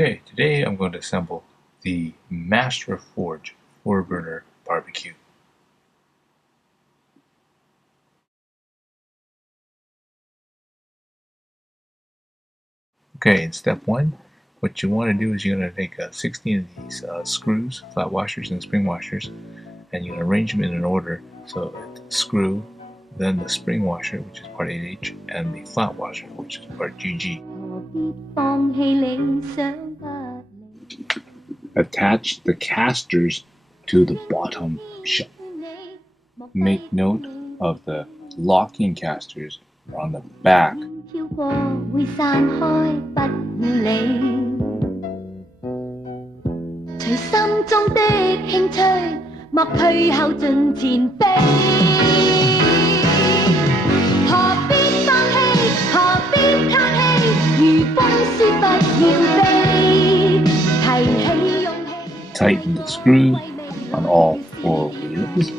Okay, today I'm going to assemble the Master Forge 4-burner barbecue. Okay, in step 1, what you want to do is you're going to take 16 of these screws, flat washers and spring washers, and you're going to arrange them in an order. So the screw, then the spring washer, which is part 8H, and the flat washer, which is part GG. Attach the casters to the bottom shelf. Make note of the locking casters on the back. Tighten the screw on all 4 wheels.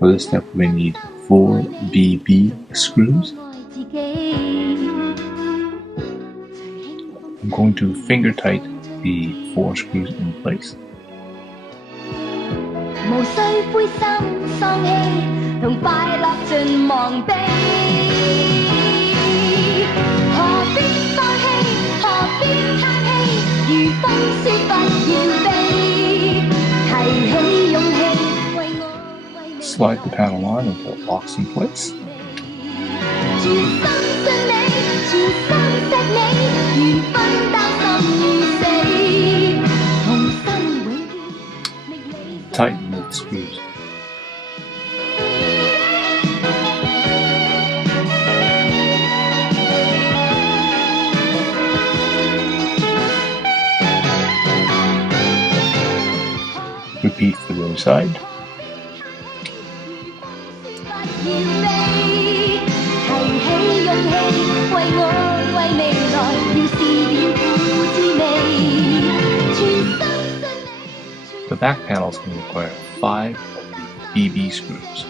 For this step, we need 4 BB screws. I'm going to finger tight the 4 screws in place. Slide the panel on until it locks in place. Tighten the screws. Repeat for the other side. The back panels can require 5 of the BB screws.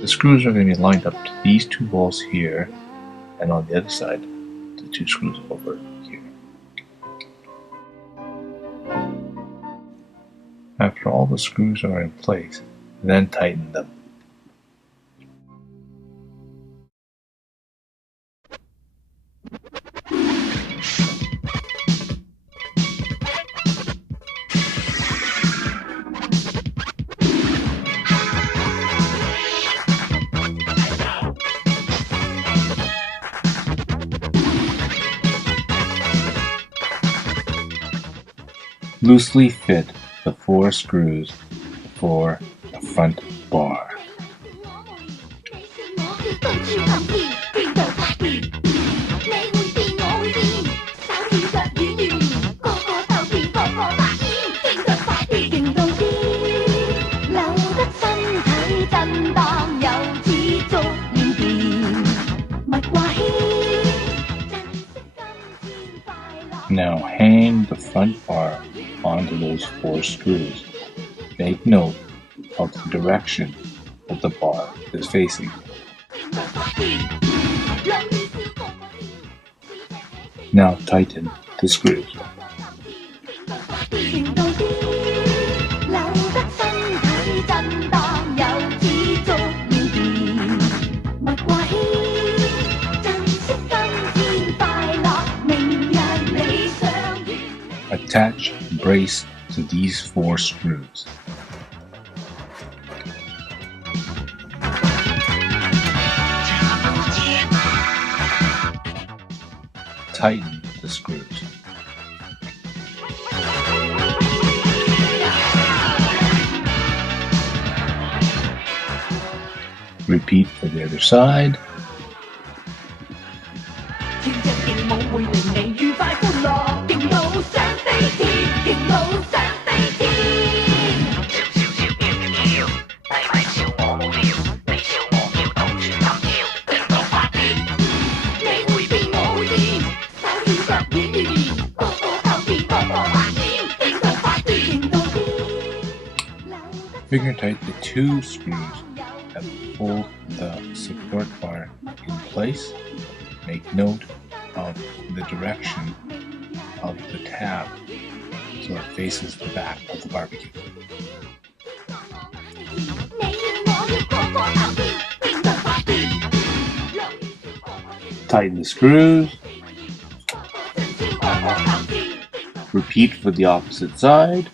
The screws are going to be lined up to these 2 holes here, and on the other side, the 2 screws over here. After all the screws are in place, then tighten them. Loosely fit the 4 screws for the front bar. Now hang the front bar onto those 4 screws. Make note of the direction that the bar is facing. Now tighten the screws. Attach the brace to these 4 screws. Tighten the screws. Repeat for the other side. Finger tight the two screws that hold the support bar in place. Make note of the direction of the tab so it faces the back of the barbecue. Tighten the screws. Repeat for the opposite side.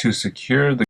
To secure the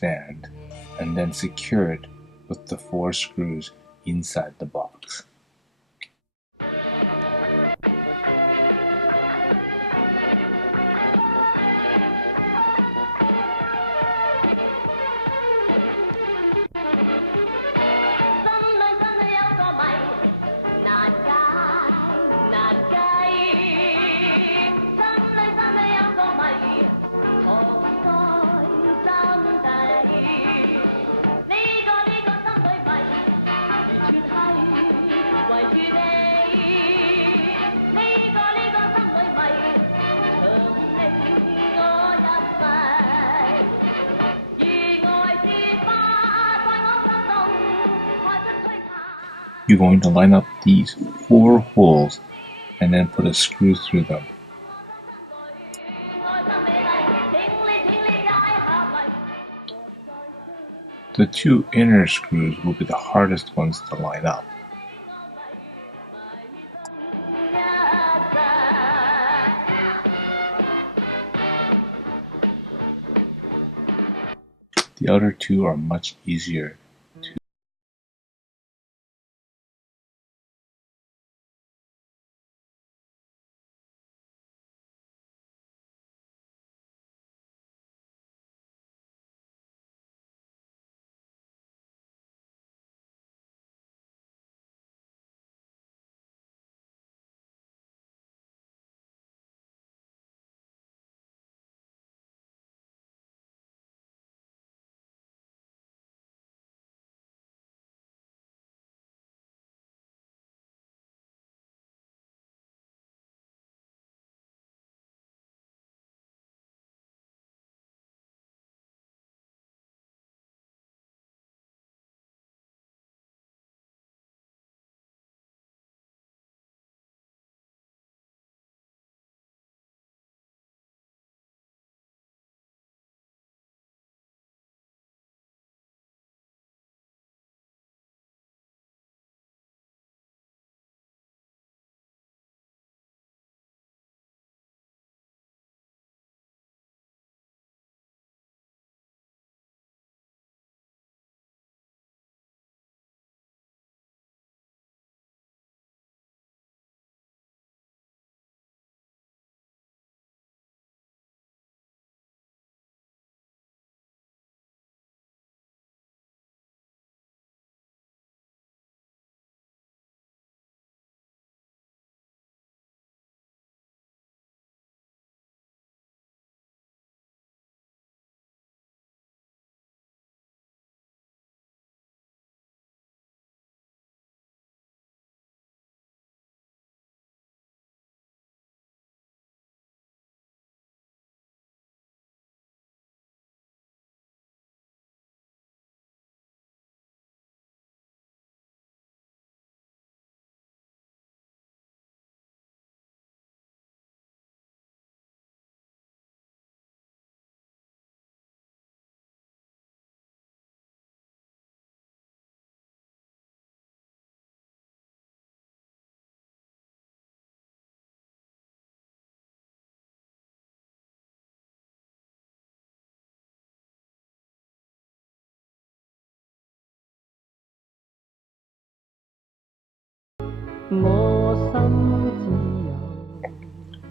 stand and then secure it with the 4 screws inside the box. You're going to line up these 4 holes and then put a screw through them. The 2 inner screws will be the hardest ones to line up. The other two are much easier to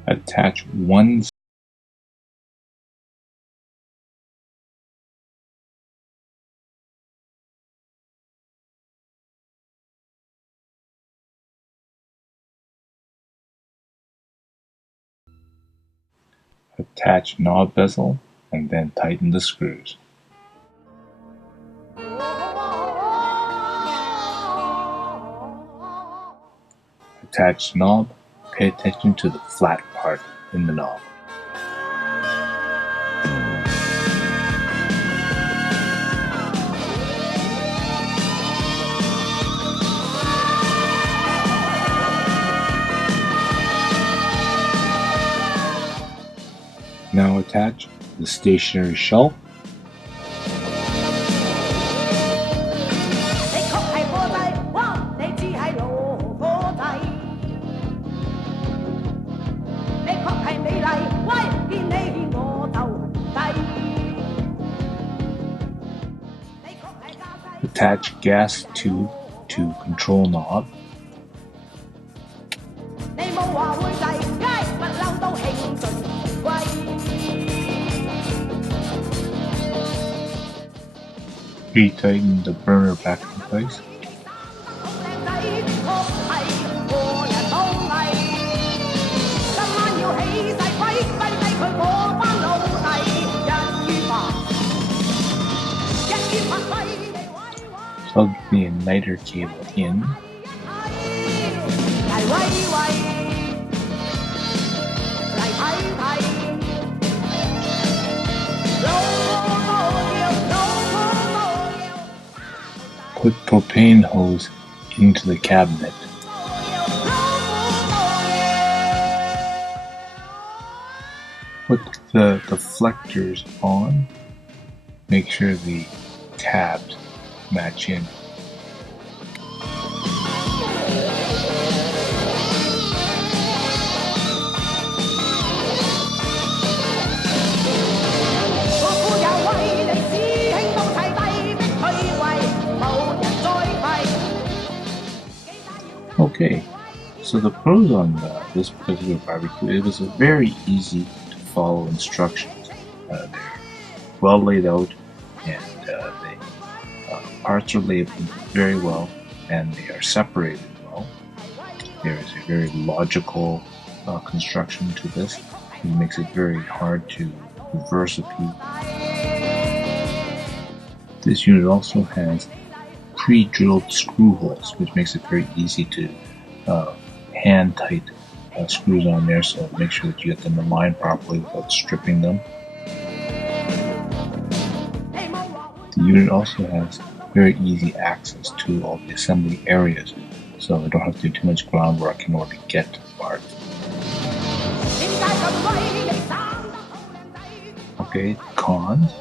attach one attach knob bezel and then tighten the screws. Attach knob, pay attention to the flat part in the knob. Now attach the stationary shelf . Attach gas tube to control knob . Retighten the burner back in place . Plug the igniter cable in . Put propane hose into the cabinet . Put the deflectors on. Make sure the tabs match in. Okay, so the pros on this particular barbecue, it was very easy to follow instructions. They're well laid out, and the parts are labeled very well, and they are separated well. There is a very logical construction to this. It makes it very hard to reverse a piece. This unit also has pre-drilled screw holes, which makes it very easy to hand tight screws on there, so make sure that you get them aligned properly without stripping them. The unit also has very easy access to all the assembly areas, so I don't have to do too much groundwork in order to get to the part. Okay, cons,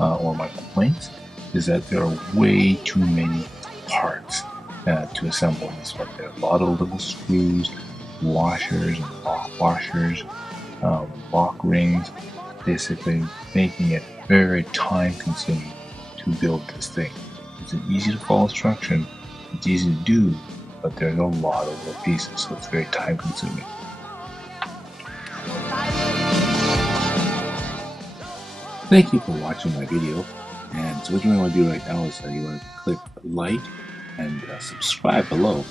or my complaints, is that there are way too many parts to assemble this one. There are a lot of little screws, washers, and lock washers, lock rings, basically making it very time consuming to build this thing. It's an easy to follow instruction, it's easy to do, but there's a lot of little pieces, so it's very time consuming. Thank you for watching my video, and so what you want to do right now is you want to click like and subscribe below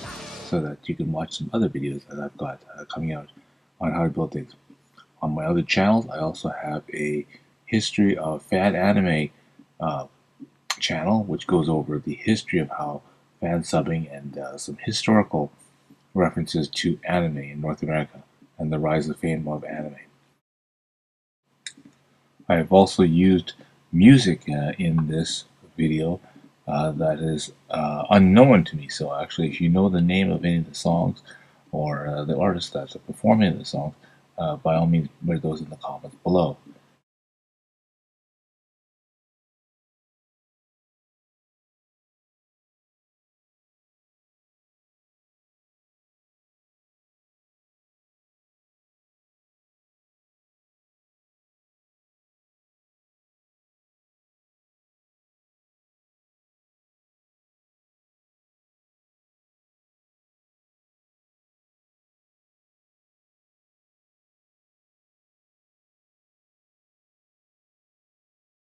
so that you can watch some other videos that I've got coming out on how to build things. On my other channels, I also have a history of fan anime channel, which goes over the history of how fan subbing and some historical references to anime in North America and the rise and fame of anime. I have also used music in this video that is unknown to me. So actually, if you know the name of any of the songs or the artist that's performing the songs, by all means, put those in the comments below.